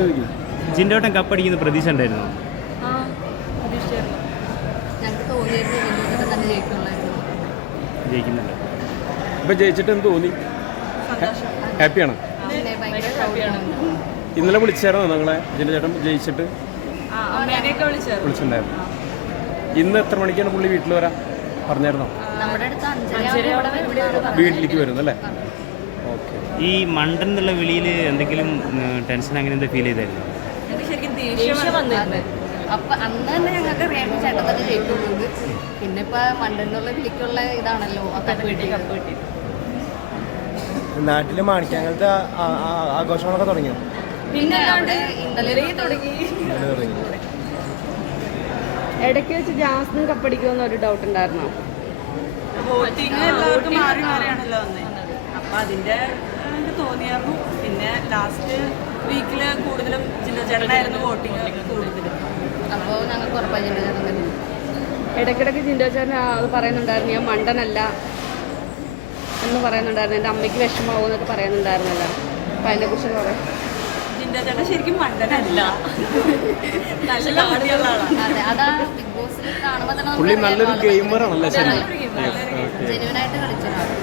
ചോദിക്കും. ജിൻഡോട്ടൻ കപ്പടിക്കുന്ന പ്രതീക്ഷ ഉണ്ടായിരുന്നു? ജയിക്കുന്നുണ്ട്. ഇപ്പൊ ജയിച്ചിട്ട് എന്ത് തോന്നി. സന്തോഷം. ഹാപ്പിയാണ്? ഇന്നലെ വിളിച്ചായിരുന്നോ നിങ്ങളെ? ജിൻഡോ ചേട്ടൻ ജയിച്ചിട്ട്? വിളിച്ചിട്ടുണ്ടായിരുന്നു. ഇന്ന് എത്ര മണിക്കാണ് പുള്ളി വീട്ടിൽ വരാൻ? പറഞ്ഞായിരുന്നോ? നമ്മുടെ അടുത്ത് അഞ്ചര ഇവിടെ വരുമ്പോഴാണ് വീട്ടിലേക്ക് വരുന്നു അല്ലേ ഓക്കെ ഈ മണ്ടൻ എന്നുള്ള വിളിയിൽ എന്തെങ്കിലും ടെൻഷൻ അങ്ങനെ എന്താ ഫീൽ ചെയ്തായിരുന്നു? അപ്പൊ അന്ന് തന്നെ ഞങ്ങൾക്ക് അറിയാം ചേട്ടൻ തന്നെ ജയിക്കുള്ളൂ പിന്നെ ഇപ്പൊ മണ്ടനുള്ള വിളിക്കുള്ള ഇതാണല്ലോ കപ്പ് കിട്ടി കപ്പ് കിട്ടി മാണിക്കാങ്ങലത്തെ ആഘോഷങ്ങളൊക്കെ തുടങ്ങിയോ? പിന്നെ ഇന്നലെ തുടങ്ങി. തുടങ്ങി. ഇടയ്ക്ക് വെച്ച് ജാസ്മിൻ കപ്പടിക്കുമെന്ന് ഒരു ഡൗട്ട് ഉണ്ടായിരുന്നോ? എല്ലാവർക്കും മാറി മാറിയാണല്ലോ വന്നത് അപ്പൊ അതിന്റെ എനിക്ക് തോന്നിയായിരുന്നു. പിന്നെ ലാസ്റ്റ് വീക്കിൽ കൂടുതലും ജില്ലാ ചേട്ടനായിരുന്നു വോട്ടിങ് കൂടുതലും. അപ്പോൾ ഞങ്ങൾക്ക് ഉറപ്പായി ചേട്ടൻ ചേട്ടൻ തന്നെ. ഇടയ്ക്കിടയ്ക്ക് ജിൻഡോ ചേട്ടൻ അത് പറയുന്നുണ്ടായിരുന്നു ഞാൻ മണ്ടനല്ല എന്ന് പറയുന്നുണ്ടായിരുന്നു. എന്റെ അമ്മയ്ക്ക് വിഷമാവും എന്നൊക്കെ പറയുന്നുണ്ടായിരുന്നല്ലോ. അപ്പം അതിനെക്കുറിച്ച് പറയാം. ജിൻഡോ ചേട്ടൻ ശരിക്കും മണ്ടനല്ല. നല്ല അതെ അതാ ബിഗ് ബോസിൽ കാണുമ്പോൾ തന്നെ നല്ലൊരു ഗെയിമറാണല്ലോ ആണല്ലേ ശരി ജെനുവനായിട്ട് കളിച്ചതാണ്